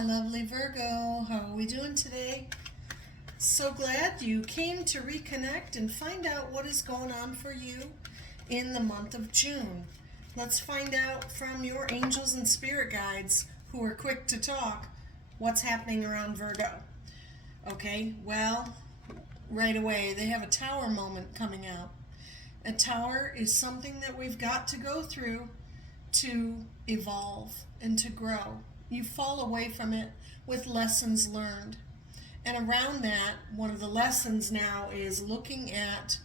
my lovely Virgo. How are we doing today? So glad you came to reconnect and find out what is going on for you in the month of June. Let's find out from your angels and spirit guides, who are quick to talk, what's happening around Virgo. Okay, well, right away, they have a tower moment coming out. A tower is something that we've got to go through to evolve and to grow. You fall away from it with lessons learned. And around that, one of the lessons now is looking at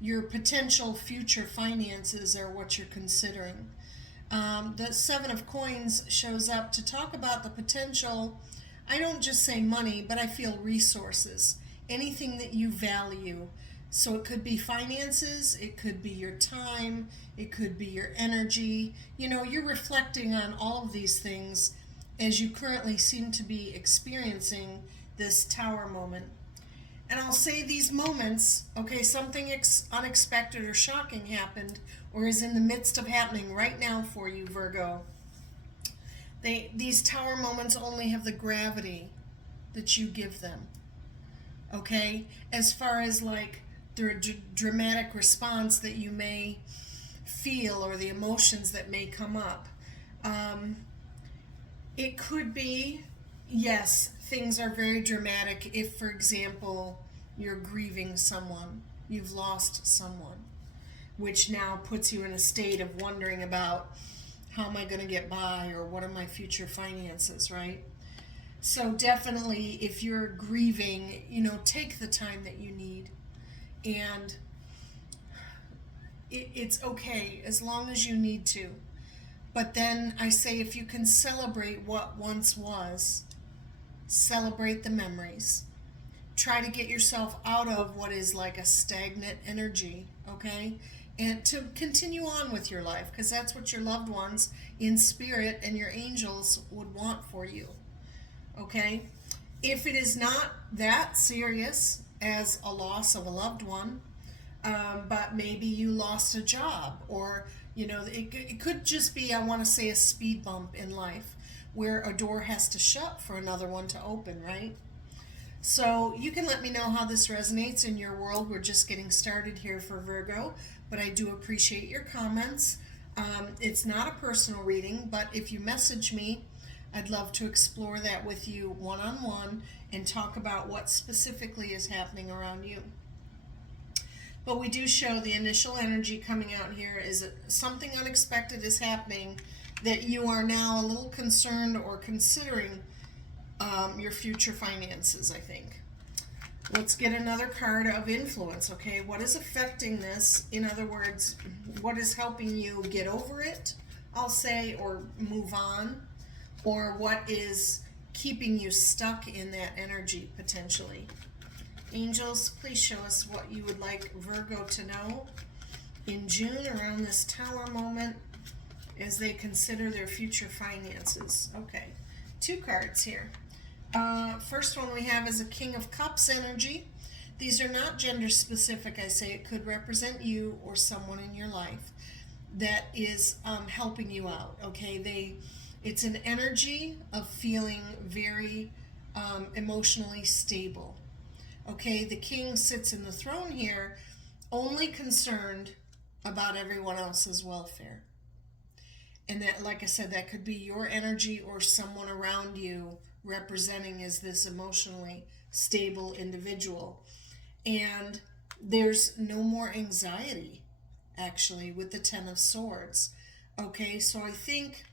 your potential future finances or what you're considering. The Seven of Coins shows up to talk about the potential. I don't just say money, but I feel resources, anything that you value. So it could be finances, it could be your time, it could be your energy. You know, you're reflecting on all of these things as you currently seem to be experiencing this tower moment. And I'll say these moments, okay, something unexpected or shocking happened or is in the midst of happening right now for you, Virgo. These tower moments only have the gravity that you give them, okay? As far as like the dramatic response that you may feel or the emotions that may come up. It could be, yes, things are very dramatic if, for example, you're grieving someone, you've lost someone, which now puts you in a state of wondering about how am I going to get by or what are my future finances, right? So definitely if you're grieving, you know, take the time that you need. And it's okay as long as you need to. But then I say if you can celebrate what once was, celebrate the memories. Try to get yourself out of what is like a stagnant energy, okay? And to continue on with your life, because that's what your loved ones in spirit and your angels would want for you, okay? If it is not that serious as a loss of a loved one, but maybe you lost a job, or you know, it could just be, I want to say, a speed bump in life where a door has to shut for another one to open, right? So you can let me know how this resonates in your world. We're just getting started here for Virgo, but I do appreciate your comments. It's not a personal reading, but if you message me, I'd love to explore that with you one-on-one and talk about what specifically is happening around you. But we do show the initial energy coming out here is something unexpected is happening that you are now a little concerned or considering your future finances, I think. Let's get another card of influence, okay? What is affecting this? In other words, what is helping you get over it, I'll say, or move on? Or what is keeping you stuck in that energy, potentially? Angels, please show us what you would like Virgo to know in June around this tower moment as they consider their future finances. Okay, two cards here. First one we have is a King of Cups energy. These are not gender specific, I say. It could represent you or someone in your life that is helping you out, okay? It's an energy of feeling very emotionally stable. Okay, the king sits in the throne here, only concerned about everyone else's welfare. And that, like I said, that could be your energy or someone around you representing as this emotionally stable individual. And there's no more anxiety, actually, with the Ten of Swords. Okay, so I think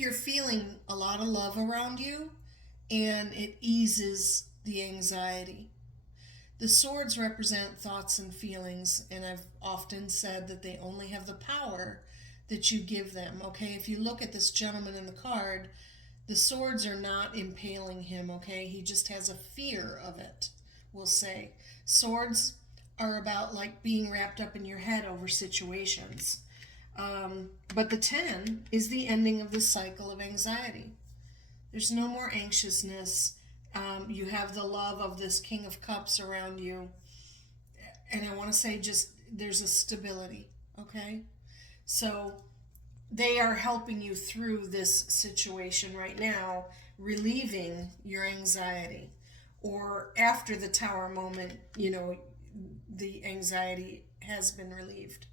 you're feeling a lot of love around you, and it eases the anxiety. The swords represent thoughts and feelings, and I've often said that they only have the power that you give them, okay? If you look at this gentleman in the card, the swords are not impaling him, okay? He just has a fear of it, we'll say. Swords are about like being wrapped up in your head over situations. But the 10 is the ending of the cycle of anxiety. There's no more anxiousness. You have the love of this King of Cups around you. And I want to say just there's a stability, okay? So they are helping you through this situation right now, relieving your anxiety. Or after the tower moment, the anxiety has been relieved.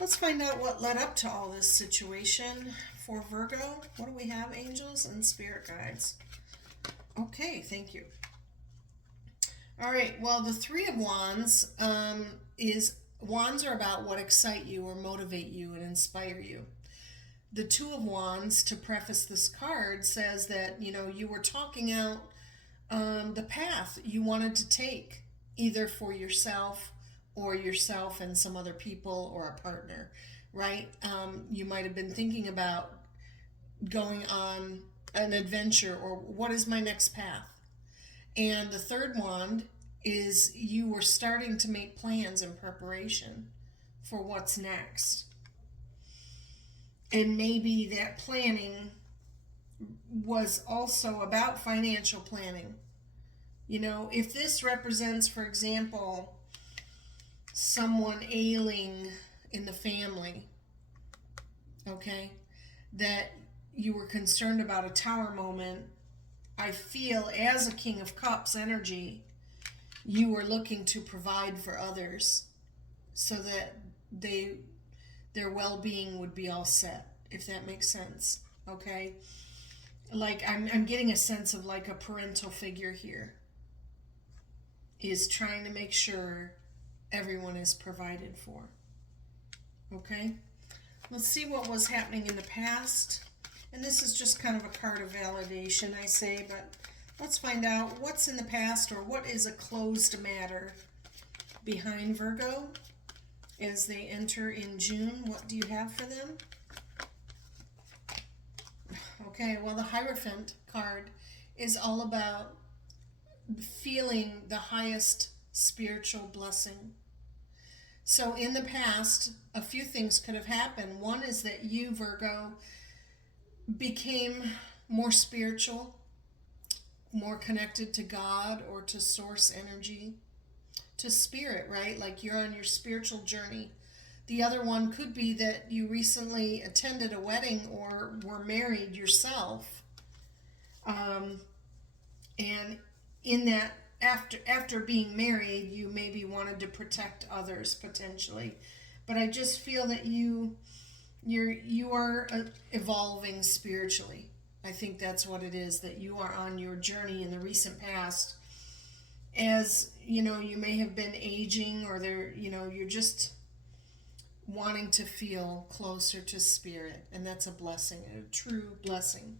Let's find out what led up to all this situation for Virgo. What do we have? Angels and spirit guides. Okay, thank you. All right, well, the Three of Wands is wands are about what excite you or motivate you and inspire you. The Two of Wands, to preface this card, says that you were talking out the path you wanted to take, either for yourself or yourself and some other people or a partner, right? You might have been thinking about going on an adventure or what is my next path. And the third wand is you were starting to make plans in preparation for what's next. And maybe that planning was also about financial planning. If this represents, for example, someone ailing in the family, okay, that you were concerned about a tower moment, I feel as a King of Cups energy, you were looking to provide for others so that their well-being would be all set, if that makes sense, okay? Like I'm getting a sense of like a parental figure here is trying to make sure everyone is provided for, okay? Let's see what was happening in the past. And this is just kind of a card of validation, I say, but let's find out what's in the past or what is a closed matter behind Virgo as they enter in June. What do you have for them? Okay, well, the Hierophant card is all about feeling the highest spiritual blessing. So in the past, a few things could have happened. One is that you, Virgo, became more spiritual, more connected to God or to source energy, to spirit, right? Like you're on your spiritual journey. The other one could be that you recently attended a wedding or were married yourself. And in that, after being married, you maybe wanted to protect others potentially. But I just feel that you are evolving spiritually. I think that's what it is, that you are on your journey in the recent past. As you may have been aging, or you're just wanting to feel closer to spirit, and that's a blessing, a true blessing.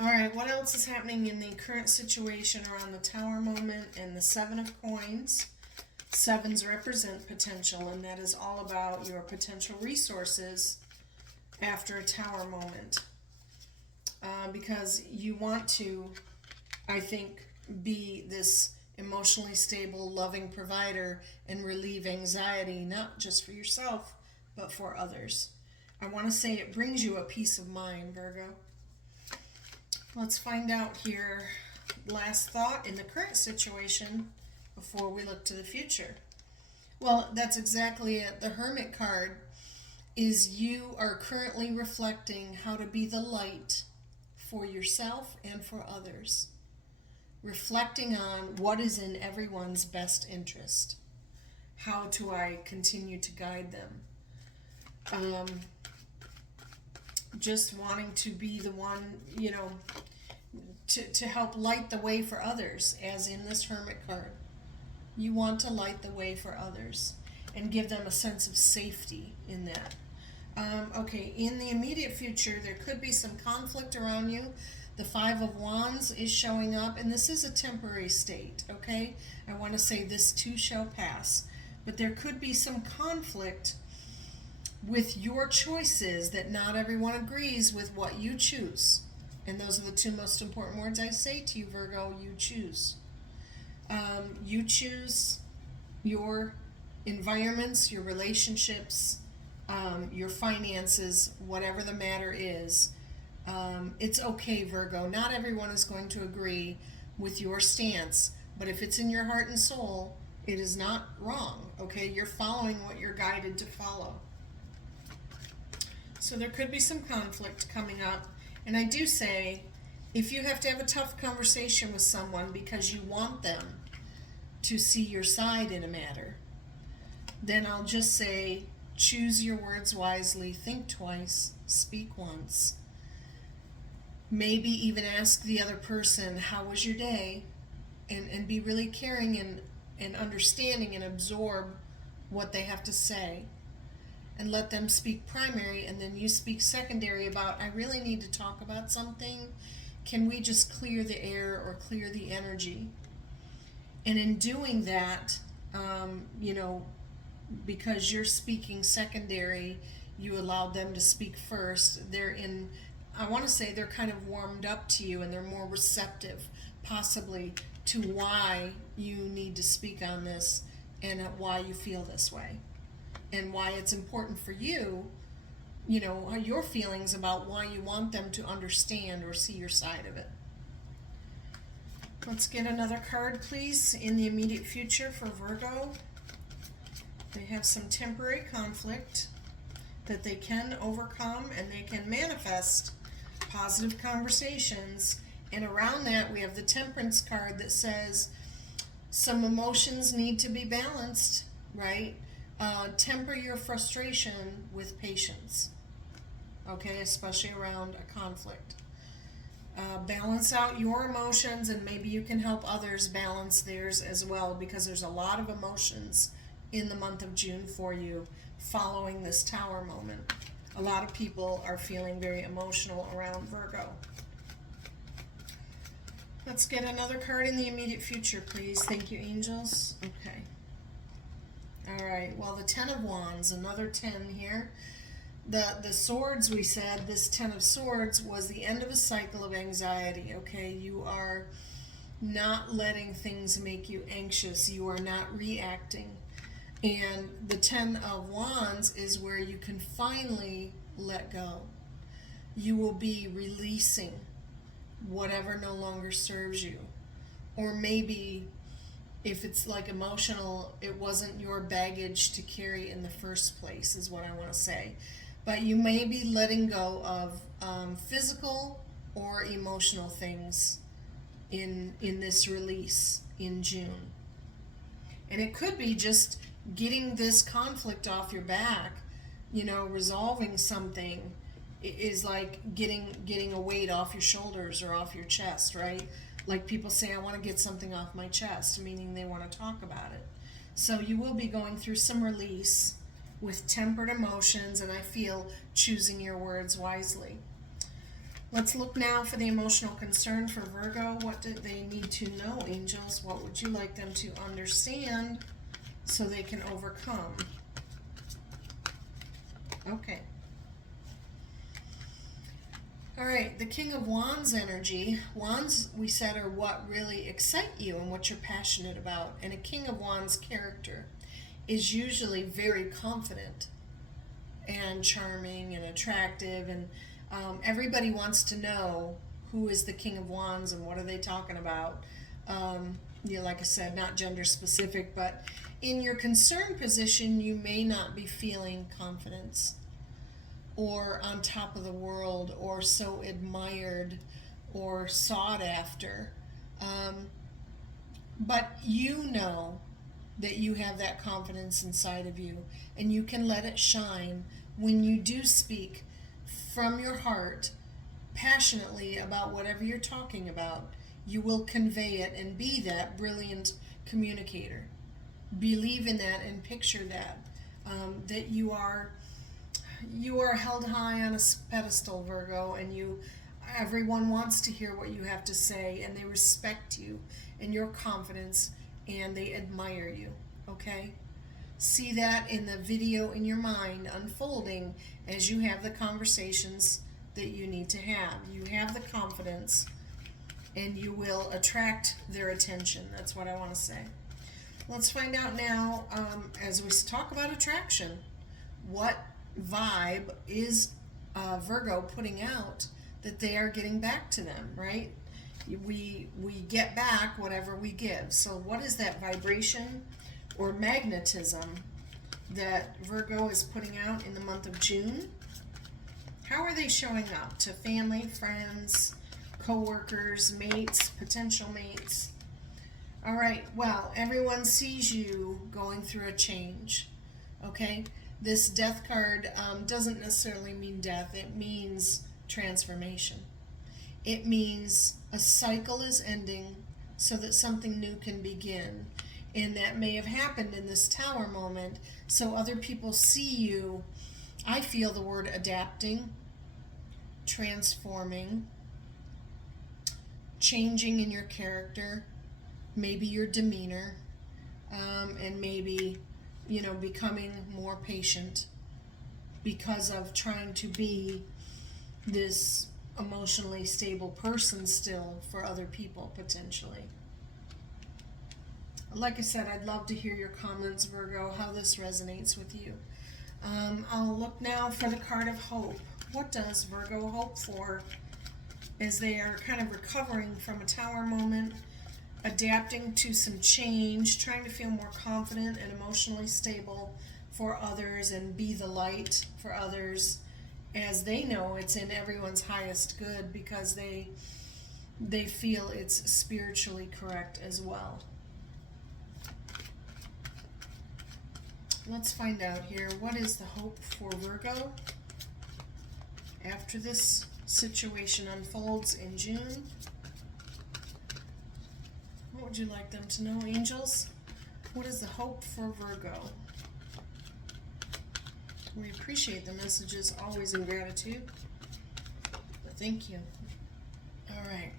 All right, what else is happening in the current situation around the Tower moment and the Seven of Coins? Sevens represent potential, and that is all about your potential resources after a Tower moment. Because you want to, I think, be this emotionally stable, loving provider and relieve anxiety, not just for yourself, but for others. I want to say it brings you a peace of mind, Virgo. Let's find out here, last thought in the current situation before we look to the future. Well, that's exactly it. The Hermit card is you are currently reflecting how to be the light for yourself and for others. Reflecting on what is in everyone's best interest. How do I continue to guide them? Just wanting to be the one, to help light the way for others, as in this Hermit card. You want to light the way for others and give them a sense of safety in that. Okay, in the immediate future, there could be some conflict around you. The Five of Wands is showing up, and this is a temporary state, okay? I want to say this too shall pass. But there could be some conflict with your choices, that not everyone agrees with what you choose. And those are the two most important words I say to you, Virgo. You choose. You choose your environments, your relationships, your finances, whatever the matter is. It's okay, Virgo. Not everyone is going to agree with your stance, but if it's in your heart and soul, it is not wrong, okay? You're following what you're guided to follow. So there could be some conflict coming up. And I do say, if you have to have a tough conversation with someone because you want them to see your side in a matter, then I'll just say, choose your words wisely, think twice, speak once. Maybe even ask the other person, how was your day? And be really caring and understanding and absorb what they have to say. And let them speak primary, and then you speak secondary about, I really need to talk about something. Can we just clear the air or clear the energy? And in doing that, because you're speaking secondary, you allowed them to speak first. I want to say they're kind of warmed up to you and they're more receptive, possibly, to why you need to speak on this and why you feel this way. And why it's important for you, your feelings about why you want them to understand or see your side of it. Let's get another card, please, in the immediate future for Virgo. They have some temporary conflict that they can overcome, and they can manifest positive conversations. And around that, we have the Temperance card that says some emotions need to be balanced, right? Temper your frustration with patience, okay, especially around a conflict. Balance out your emotions, and maybe you can help others balance theirs as well, because there's a lot of emotions in the month of June for you following this Tower moment. A lot of people are feeling very emotional around Virgo. Let's get another card in the immediate future, please. Thank you, angels. Okay. All right, well, the Ten of Wands, another 10 here. The swords, we said, this 10 of Swords was the end of a cycle of anxiety, okay? You are not letting things make you anxious. You are not reacting. And the 10 of Wands is where you can finally let go. You will be releasing whatever no longer serves you. Or maybe, if it's like emotional, it wasn't your baggage to carry in the first place, is what I want to say. But you may be letting go of physical or emotional things in this release in June. And it could be just getting this conflict off your back, resolving something is like getting a weight off your shoulders or off your chest, right? Like people say, I want to get something off my chest, meaning they want to talk about it. So you will be going through some release with tempered emotions, and I feel choosing your words wisely. Let's look now for the emotional concern for Virgo. What do they need to know, angels? What would you like them to understand so they can overcome? Okay. All right, the King of Wands energy. Wands, we said, are what really excite you and what you're passionate about. And a King of Wands character is usually very confident and charming and attractive, and everybody wants to know who is the King of Wands and what are they talking about. Like I said, not gender specific, but in your concerned position, you may not be feeling confidence or on top of the world or so admired or sought after. But you know that you have that confidence inside of you, and you can let it shine when you do speak from your heart passionately about whatever you're talking about. You will convey it and be that brilliant communicator. Believe in that and picture that, that you are held high on a pedestal, Virgo, and everyone wants to hear what you have to say, and they respect you and your confidence, and they admire you, okay? See that in the video in your mind unfolding as you have the conversations that you need to have. You have the confidence, and you will attract their attention. That's what I want to say. Let's find out now, as we talk about attraction, what vibe is Virgo putting out that they are getting back to them, right? We get back whatever we give. So what is that vibration or magnetism that Virgo is putting out in the month of June? How are they showing up to family, friends, co-workers, mates, potential mates? All right, well, everyone sees you going through a change, okay? This death card doesn't necessarily mean death. It means transformation. It means a cycle is ending so that something new can begin. And that may have happened in this tower moment, so other people see you. I feel the word adapting, transforming, changing in your character, maybe your demeanor, and maybe, becoming more patient because of trying to be this emotionally stable person still for other people potentially. Like I said, I'd love to hear your comments, Virgo, how this resonates with you. I'll look now for the card of hope. What does Virgo hope for as they are kind of recovering from a tower moment, adapting to some change, trying to feel more confident and emotionally stable for others and be the light for others, as they know it's in everyone's highest good because they feel it's spiritually correct as well. Let's find out here. What is the hope for Virgo after this situation unfolds in June? What would you like them to know, angels? What is the hope for Virgo? We appreciate the messages, always in gratitude. Thank you. All right.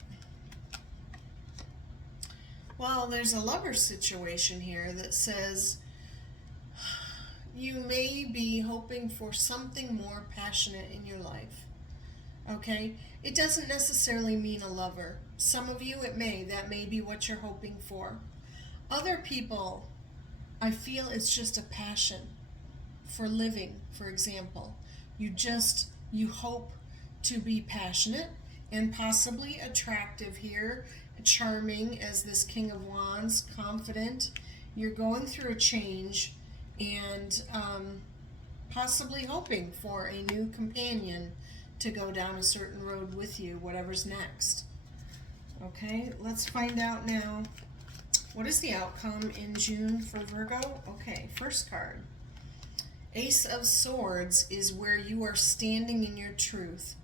Well, there's a lover situation here that says you may be hoping for something more passionate in your life. Okay? It doesn't necessarily mean a lover. Some of you, that may be what you're hoping for. Other people, I feel it's just a passion for living, for example. You hope to be passionate and possibly attractive here, charming as this King of Wands, confident. You're going through a change and possibly hoping for a new companion to go down a certain road with you, whatever's next. Okay, let's find out now. What is the outcome in June for Virgo? Okay, first card. Ace of Swords is where you are standing in your truth.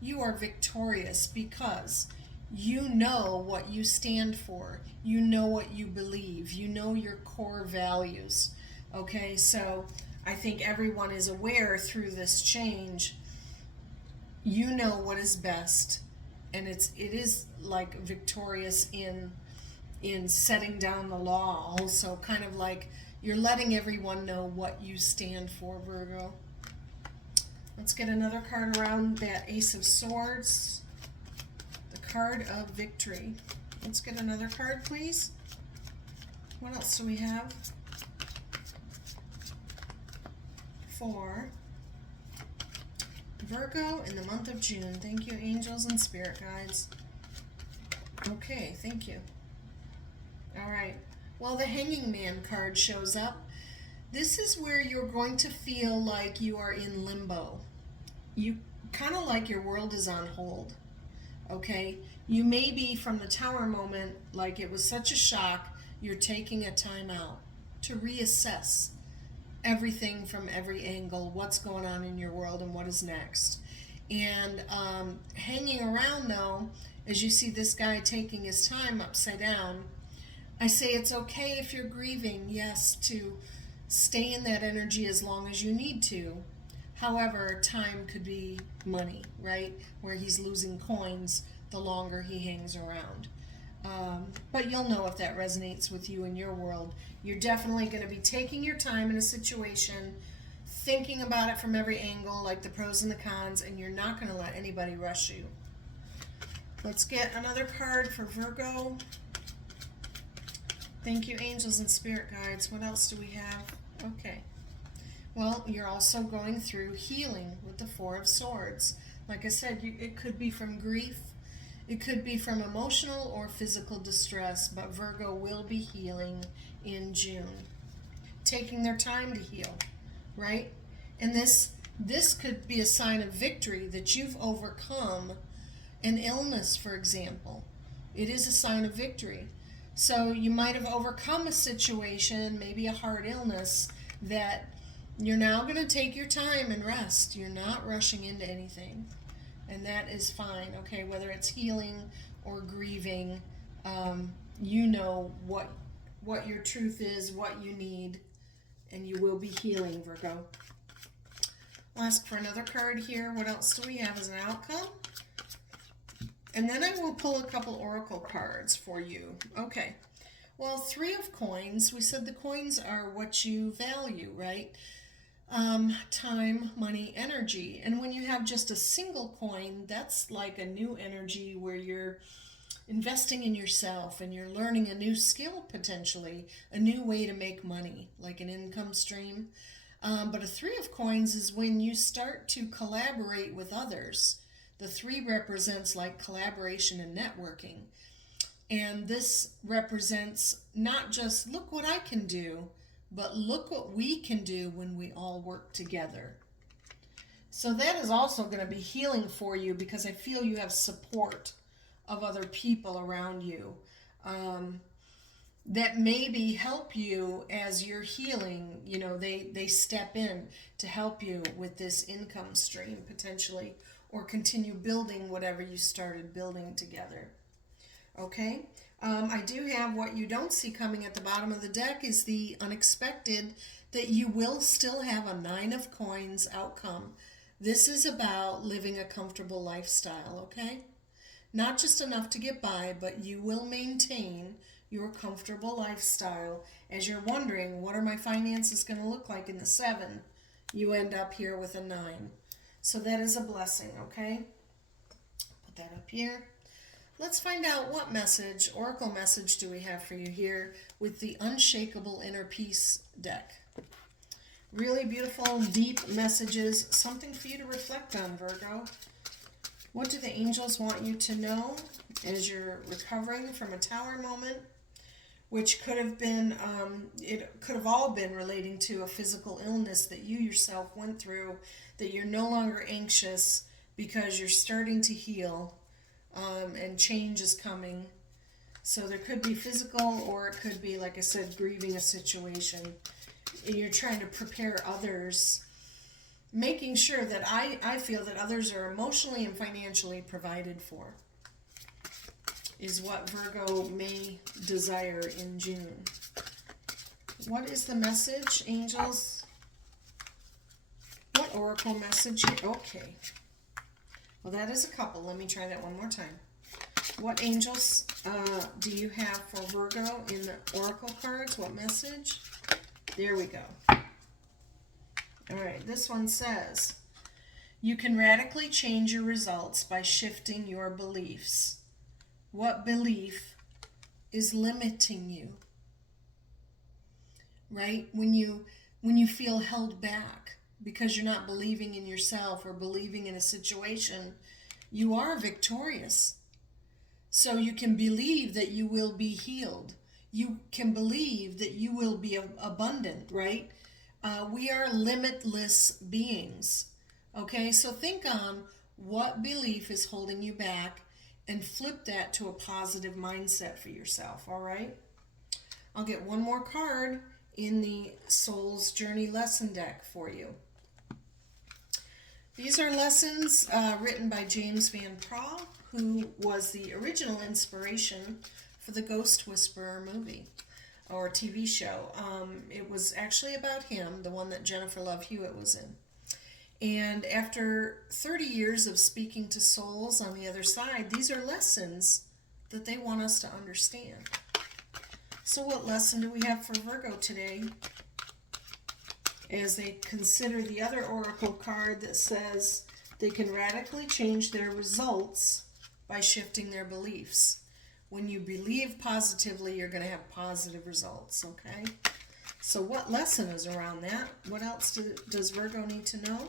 You are victorious because you know what you stand for. You know what you believe. You know your core values. Okay, so I think everyone is aware through this change. You know what is best, and it is like victorious in setting down the law. Also, kind of like you're letting everyone know what you stand for, Virgo. Let's get another card around that Ace of Swords. The card of victory. Let's get another card, please. What else do we have? For Virgo in the month of June. Thank you, angels and spirit guides. Okay, thank you. All right. Well, the Hanging Man card shows up. This is where you're going to feel like you are in limbo. You kind of like your world is on hold. Okay? You may be from the tower moment, like it was such a shock, you're taking a time out to reassess everything from every angle, what's going on in your world and what is next. And hanging around though, as you see this guy taking his time upside down, I say it's okay if you're grieving, yes, to stay in that energy as long as you need to. However, time could be money, right? Where he's losing coins the longer he hangs around. But you'll know if that resonates with you in your world. You're definitely going to be taking your time in a situation, thinking about it from every angle, like the pros and the cons, and you're not going to let anybody rush you. Let's get another card for Virgo. Thank you, angels and spirit guides. What else do we have? Okay. Well, you're also going through healing with the Four of Swords. Like I said, it could be from grief. It could be from emotional or physical distress, but Virgo will be healing in June. Taking their time to heal, right? And this This could be a sign of victory that you've overcome an illness, for example. It is a sign of victory. So you might have overcome a situation, maybe a hard illness, that you're now going to take your time and rest. You're not rushing into anything. And that is fine, okay? Whether it's healing or grieving, you know what your truth is, what you need, and you will be healing, Virgo. I'll ask for another card here. What else do we have as an outcome? And then I will pull a couple oracle cards for you. Okay. Well, 3 of coins. We said the coins are what you value, right? Time, money, energy. And when you have just a single coin, that's like a new energy where you're investing in yourself and you're learning a new skill, potentially, a new way to make money, like an income stream. But a 3 of coins is when you start to collaborate with others. The 3 represents like collaboration and networking. And this represents not just look what I can do, but look what we can do when we all work together. So that is also going to be healing for you, because I feel you have support of other people around you that maybe help you as you're healing. You know, they step in to help you with this income stream potentially, or continue building whatever you started building together. Okay, I do have what you don't see coming at the bottom of the deck is the unexpected, that you will still have a 9 of coins outcome. This is about living a comfortable lifestyle, okay? Not just enough to get by, but you will maintain your comfortable lifestyle. As you're wondering, what are my finances going to look like in the 7? You end up here with a 9. So that is a blessing, okay? Put that up here. Let's find out what message, oracle message, do we have for you here with the Unshakable Inner Peace deck. Really beautiful, deep messages, something for you to reflect on, Virgo. What do the angels want you to know as you're recovering from a tower moment, which could have been, it could have all been relating to a physical illness that you yourself went through, that you're no longer anxious because you're starting to heal. And change is coming. So there could be physical, or it could be, like I said, grieving a situation. And you're trying to prepare others, making sure that I feel that others are emotionally and financially provided for, is what Virgo may desire in June. What is the message, angels? What oracle message? Okay. Well, that is a couple. Let me try that one more time. What angels do you have for Virgo in the oracle cards? What message? There we go. All right, this one says, you can radically change your results by shifting your beliefs. What belief is limiting you? Right? When you feel held back because you're not believing in yourself or believing in a situation, you are victorious. So you can believe that you will be healed. You can believe that you will be abundant, right? We are limitless beings. Okay, so think on what belief is holding you back and flip that to a positive mindset for yourself, all right? I'll get one more card in the Soul's Journey lesson deck for you. These are lessons written by James Van Praagh, who was the original inspiration for the Ghost Whisperer movie or TV show. It was actually about him, the one that Jennifer Love Hewitt was in. And after 30 years of speaking to souls on the other side, these are lessons that they want us to understand. So what lesson do we have for Virgo today, as they consider the other oracle card that says they can radically change their results by shifting their beliefs? When you believe positively, you're going to have positive results, okay? So what lesson is around that? What else does Virgo need to know?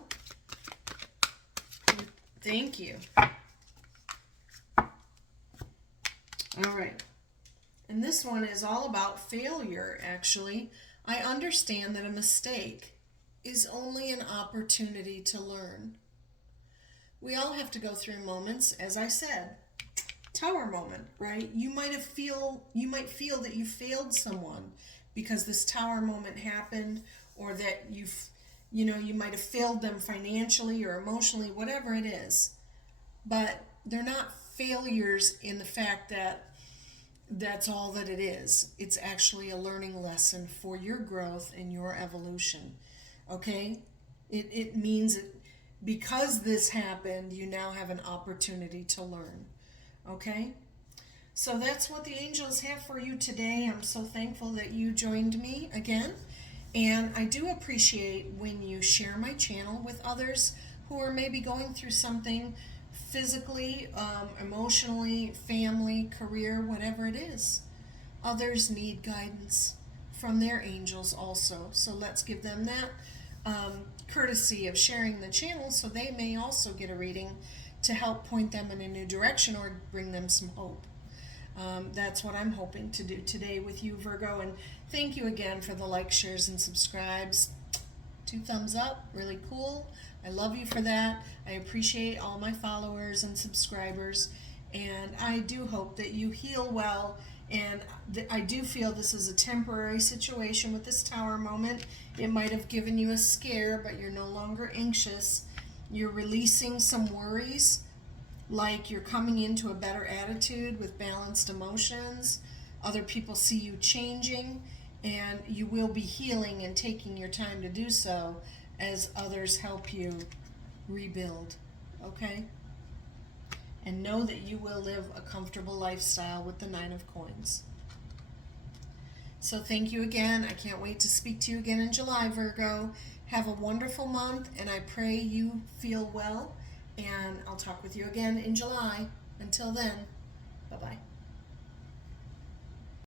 Thank you. All right. And this one is all about failure, actually. I understand that a mistake is only an opportunity to learn. We all have to go through moments, as I said, tower moment, right? You might feel that you failed someone because this tower moment happened, or that you might have failed them financially or emotionally, whatever it is. But they're not failures in the fact that that's all that it is. It's actually a learning lesson for your growth and your evolution. Okay? It means because this happened, you now have an opportunity to learn. Okay? So that's what the angels have for you today. I'm so thankful that you joined me again. And I do appreciate when you share my channel with others who are maybe going through something physically, emotionally, family, career, whatever it is. Others need guidance from their angels also. So let's give them that courtesy of sharing the channel so they may also get a reading to help point them in a new direction or bring them some hope. That's what I'm hoping to do today with you, Virgo. And thank you again for the likes, shares, and subscribes. 2 thumbs up, really cool. I love you for that. I appreciate all my followers and subscribers. And I do hope that you heal well. And I do feel this is a temporary situation with this tower moment. It might have given you a scare, but you're no longer anxious. You're releasing some worries, like you're coming into a better attitude with balanced emotions. Other people see you changing, and you will be healing and taking your time to do so as others help you rebuild. Okay? And know that you will live a comfortable lifestyle with the 9 of Coins. So thank you again. I can't wait to speak to you again in July, Virgo. Have a wonderful month, and I pray you feel well. And I'll talk with you again in July. Until then, bye-bye.